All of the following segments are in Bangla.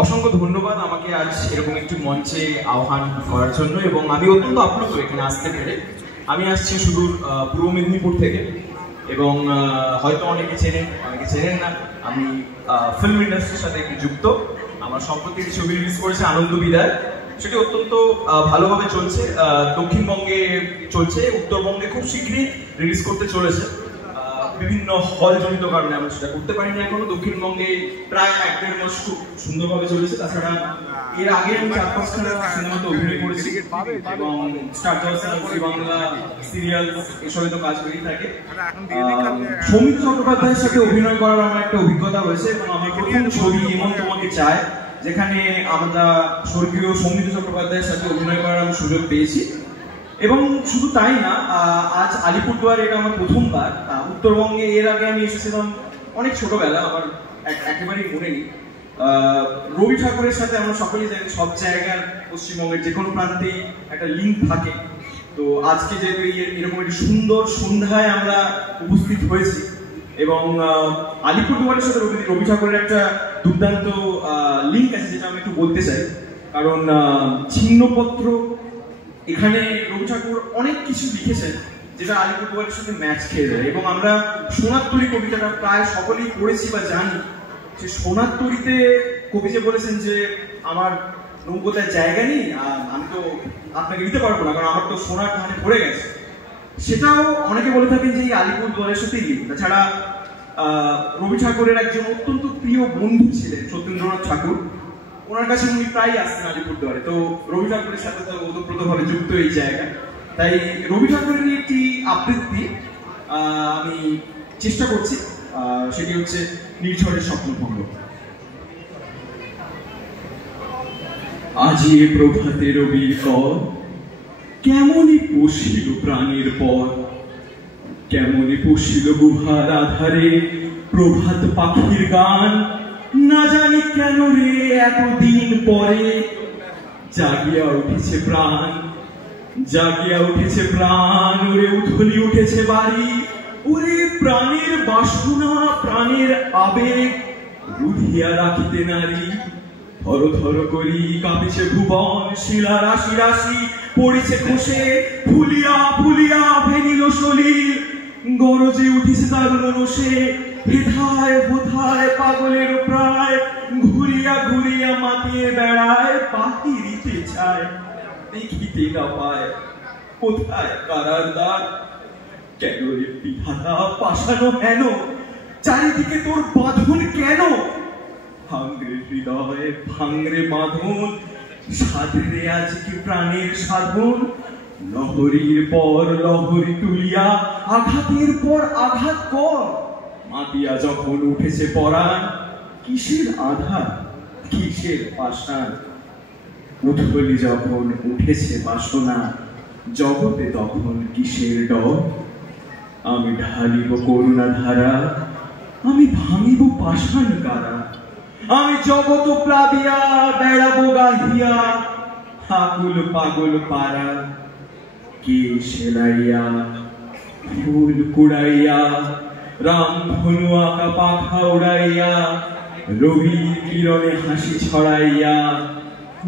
অসংখ্য ধন্যবাদ আমাকে আজ এরকম একটি মঞ্চে আহ্বান করার জন্য, এবং আমি অত্যন্ত আপ্লুত এখানে আসতে পেরে। আমি আসছি সুদূর পূর্ব মেদিনীপুর থেকে, এবং হয়তো অনেকে চেনেন না। আমি ফিল্ম ইন্ডাস্ট্রির সাথে একটু যুক্ত। আমার সম্প্রতি একটি ছবি রিলিজ করেছে আনন্দ বিদায়, সেটি অত্যন্ত ভালোভাবে চলছে। দক্ষিণবঙ্গে চলছে, উত্তরবঙ্গে খুব শীঘ্রই রিলিজ করতে চলেছে। বিভিন্ন হল জনিত কারণে আমরা সেটা করতে পারিনি এখনো। দক্ষিণবঙ্গে প্রায় 1-1.5 মাস খুব সুন্দরভাবে চলেছে। তাছাড়া এর আগে আমি 4-5খানা সিনেমাতে অভিনয় করেছি, এবং স্টার জলসা, জি বাংলা, সিরিয়াল এসবে তো কাজ করেই থাকে। সৌমিত্র চট্টোপাধ্যায়ের সাথে অভিনয় করার আমার একটা অভিজ্ঞতা রয়েছে, এবং আমার প্রথম ছবি এমন তোমাকে চায়, যেখানে আমরা স্বর্গীয় সৌমিত্র চট্টোপাধ্যায়ের সাথে অভিনয় করার আমি সুযোগ পেয়েছি। এবং শুধু তাই না, আজ আলিপুরদুয়ারে এটা আমার প্রথমবার। উত্তরবঙ্গে এর আগে আমি এসেছিলাম অনেক ছোটবেলা, আমার একেবারেই মনে নেই। রবি ঠাকুরের সাথে আমরা সকলেই জানি সব জায়গার পশ্চিমবঙ্গের যে কোনো প্রান্তেই একটা লিঙ্ক থাকে। তো আজকে যেহেতু এরকম একটি সুন্দর সন্ধ্যায় আমরা উপস্থিত হয়েছি, এবং আলিপুরদুয়ারের সাথে রবি ঠাকুরের একটা দুর্দান্ত লিঙ্ক আছে, যেটা আমি একটু বলতে চাই। কারণ ছিন্নপত্র, এখানে রবি ঠাকুর অনেক কিছু লিখেছেন যেটা আলিপুরদুয়ারের সাথে ম্যাচ খেয়ে যায়। এবং আমরা সোনার তরী কবিতাটা প্রায় সকলেই পড়েছি বা জানি। যে সোনার তরীতে কবি যে বলেছেন যে আমার নৌকোতে জায়গা নেই, আমি তো আপনাকে দিতে পারবো না, কারণ আমার তো সোনার ধানে পড়ে গেছে। সেটাও অনেকে বলে থাকেন যে এই আলিপুরদুয়ারের সাথেই লিঙ্ক। তাছাড়া রবি ঠাকুরের একজন অত্যন্ত প্রিয় বন্ধু ছিলেন সত্যেন্দ্রনাথ ঠাকুর। ওনার কাছে উনি প্রায় আসতেন আলিপুরদুয়ারে। তো রবি ঠাকুরের সাথে তো ওতপ্রোতভাবে যুক্ত এই জায়গা। তাই রবি ঠাকুরের একটি আবৃত্তি আমি চেষ্টা করছি, সেটি হচ্ছে নির্ঝরের স্বপ্নভঙ্গ। আজি প্রভাতে রবির কর, কেমনই পশিল প্রাণের পর, কেমনই পশিল গুহার আধারে প্রভাত পাখির গান। না জানি কেন রে এতদিন পরে জাগিয়া উঠেছে প্রাণ, জাগিয়া উঠেছে প্রাণ। ওরে উথলি উঠেছে বাড়ি, ওরে প্রাণের বাসনা, প্রাণের আবেগ রুধিয়া রাখিতে নারী। থর থর করি কাঁপিছে ভুবন, শিলা রাশি রাশি পড়িছে খসে, ফুলিয়া ফুলিয়া ভেঙিল সলিল। গরজে উঠিছে দারুণ নসে, বৃথায় বোধায় পাগলের প্রায়। ঘুরিয়া ঘুরিয়া মাতিয়ে বেড়ায়, পাখি রিতে চায় দেখিতে না পায় কোথায় কারার দ্বার। কেন রে বিধাতা পাশানো হেন, চারিদিকে তোর বাঁধন কেন? ভাঙরে হৃদয় ভাঙরে বাঁধন, সাধরে আজকে প্রাণের সাধন। লহরীর পর লহরী তুলিয়া আঘাতের পর আঘাত কর। মাতিয়া যখন উঠেছে পরাণ, কিসের আধার কিসের পাষাণ। উথলি যখন উঠেছে বাসনা, জগতে তখন কিসের ডর। আমি ঢালিব করুণা ধারা, আমি ভাঙিব পাষাণ কারা। আমি জগত প্লাবিয়া বেড়াবো গাহিয়া, আকুল পাগল পারা। কে সেলাইয়া ফুল কুড়াইয়া, রামধনু আঁকা পাখা উড়াইয়া, রবির কিরণে হাসি ছড়াইয়া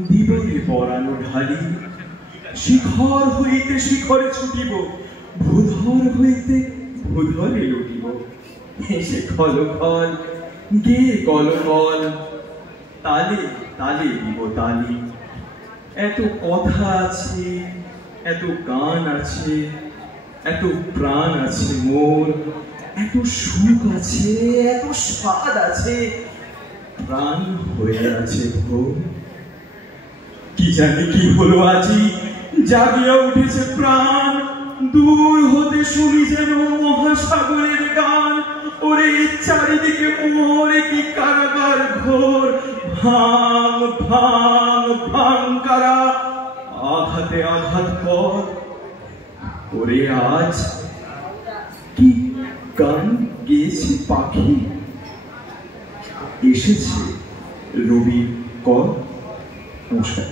দিবনে পরানো ঢালি। শিখর হইতে শিখরে ছুটিব, ভূধর হইতে ভূধরে লুটিব। এসে খল খল গে কল কল, তালে তালে দিব তালি। এত কথা আছে, এত গান আছে, এত প্রাণ আছে মোর, এত সুখ আছে, এত স্বাদ আছে, প্রাণ হয়ে আছে ভোর। কি জানি কি হলো আজি, জাগিয়া উঠেছে প্রাণ। দূর হতে শুনি যেন মহাসাগরের গান। ওরে চারিদিকে মোরে কি কারাগার ঘোর। ভাঙ ভাঙ ভাঙ কারা, আঘাতে আঘাত কর। ওরে আজ কি গান গেয়েছে পাখি, এসেছে রবি কর। নমস্কার।